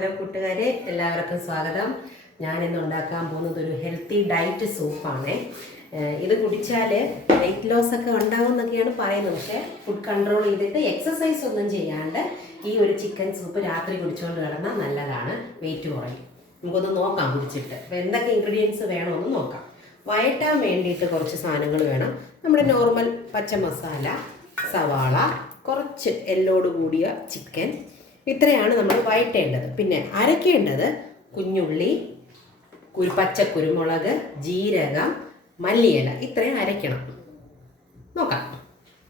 Hello കൂട്ടുകാരെ, എല്ലാവർക്കും സ്വാഗതം. ഞാനിന്ന് ഉണ്ടാക്കാൻ പോകുന്നത് ഒരു ഹെൽത്തി ഡയറ്റ് സൂപ്പാണ്. ഇത് കുടിച്ചാൽ വെയിറ്റ് ലോസ് ഒക്കെ ഉണ്ടാവും എന്നൊക്കെയാണ് പറയുന്നത്. പക്ഷേ ഫുഡ് കൺട്രോൾ ചെയ്തിട്ട് എക്സസൈസ് ഒന്നും ചെയ്യാണ്ട് ഈ ഒരു ചിക്കൻ സൂപ്പ് രാത്രി കുടിച്ചുകൊണ്ട് കിടന്നാൽ നല്ലതാണ്, വെയിറ്റ് കുറയും. നമുക്കൊന്ന് നോക്കാം കുടിച്ചിട്ട്. അപ്പോൾ എന്തൊക്കെ ഇൻഗ്രീഡിയൻസ് വേണമെന്ന് നോക്കാം. വഴറ്റാൻ വേണ്ടിയിട്ട് കുറച്ച് സാധനങ്ങൾ വേണം. നമ്മുടെ നോർമൽ പച്ച മസാല, സവാള, കുറച്ച് എല്ലോട് കൂടിയ ചിക്കൻ, ഇത്രയാണ് നമ്മൾ വഴറ്റേണ്ടത്. പിന്നെ അരയ്ക്കേണ്ടത് കുഞ്ഞുള്ളി, പച്ചക്കുരുമുളക്, ജീരകം, മല്ലിയില, ഇത്രയും അരയ്ക്കണം. നോക്കാം.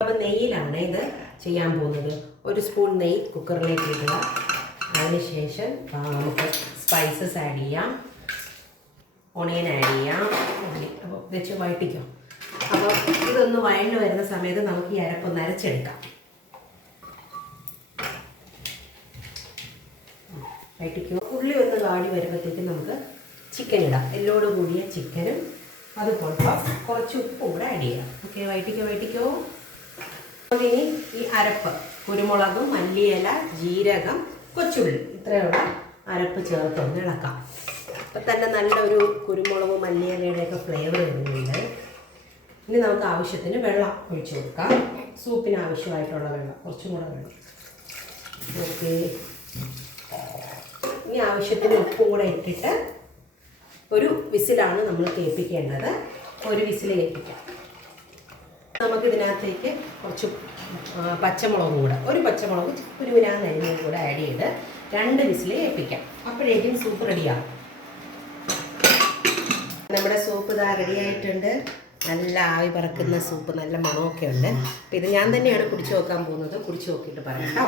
അപ്പോൾ നെയ്യിലാണ് ഇത് ചെയ്യാൻ പോകുന്നത്. ഒരു സ്പൂൺ നെയ്യ് കുക്കറിലേക്ക് ഇടുക. അതിനുശേഷം നമുക്ക് സ്പൈസസ് ആഡ് ചെയ്യാം. ഓണിയൻ ആഡ് ചെയ്യാം. അപ്പോൾ വെച്ച് വഴറ്റിക്കോ. അപ്പോൾ ഇതൊന്ന് വഴണ്ട് വരുന്ന സമയത്ത് നമുക്ക് ഈ അരപ്പൊന്ന് അരച്ചെടുക്കാം. വഴറ്റിക്കോ. ഉള്ളി ഒന്ന് കാടി വരുമ്പോഴത്തേക്കും നമുക്ക് ചിക്കൻ ഇടാം. എല്ലോട് കൂടിയ ചിക്കനും അതുപോലെ കുറച്ച് ഉപ്പും കൂടെ ആഡ് ചെയ്യാം. ഓക്കെ, വഴറ്റിക്കോ. ഇനി ഈ അരപ്പ് കുരുമുളകും, മല്ലിയില, ജീരകം, കൊച്ചുള്ളി, ഇത്രയുള്ള അരപ്പ് ചേർത്തൊന്ന് ഇളക്കാം. അപ്പം തന്നെ നല്ലൊരു കുരുമുളകും മല്ലിയിലയുടെയൊക്കെ ഫ്ലേവർ വരുന്നുണ്ട്. ഇനി നമുക്ക് ആവശ്യത്തിന് വെള്ളം ഒഴിച്ചു കൊടുക്കാം. സൂപ്പിന് ആവശ്യമായിട്ടുള്ള വെള്ളം, കുറച്ചും കൂടെ വെള്ളം. ഓക്കെ, ഇനി ആവശ്യത്തിന് ഉപ്പും കൂടെ ഇട്ടിട്ട് ഒരു വിസിലാണ് നമ്മൾ കേൾപ്പിക്കേണ്ടത്. ഒരു വിസിൽ കേൾപ്പിക്കാം. നമുക്കിതിനകത്തേക്ക് കുറച്ച് പച്ചമുളകും കൂടെ, ഒരു പച്ചമുളക് കുരുവിനാന്നരിഞ്ഞതും കൂടെ ആഡ് ചെയ്ത് 2 വിസിൽ കേൾപ്പിക്കാം. അപ്പോഴേക്കും സൂപ്പ് റെഡിയാകും. നമ്മുടെ സൂപ്പ് ഇതാ റെഡി ആയിട്ടുണ്ട്. നല്ല ആവി പറക്കുന്ന സൂപ്പ്, നല്ല മണമൊക്കെ ഉണ്ട്. അപ്പം ഇത് ഞാൻ തന്നെയാണ് കുടിച്ചു നോക്കാൻ പോകുന്നത്. കുടിച്ചു നോക്കിയിട്ട് പറയാം കേട്ടോ.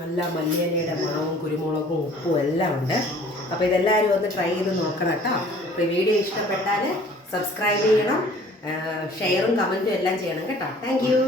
നല്ല മല്ലിയിലയുടെ മണവും കുരുമുളകും ഉപ്പും എല്ലാം ഉണ്ട്. അപ്പോൾ ഇതെല്ലാവരും ഒന്ന് ട്രൈ ചെയ്ത് നോക്കണം കേട്ടോ. അപ്പോൾ വീഡിയോ ഇഷ്ടപ്പെട്ടാൽ സബ്സ്ക്രൈബ് ചെയ്യണം, ഷെയറും കമൻറ്റും എല്ലാം ചെയ്യണം കേട്ടോ. Thank you.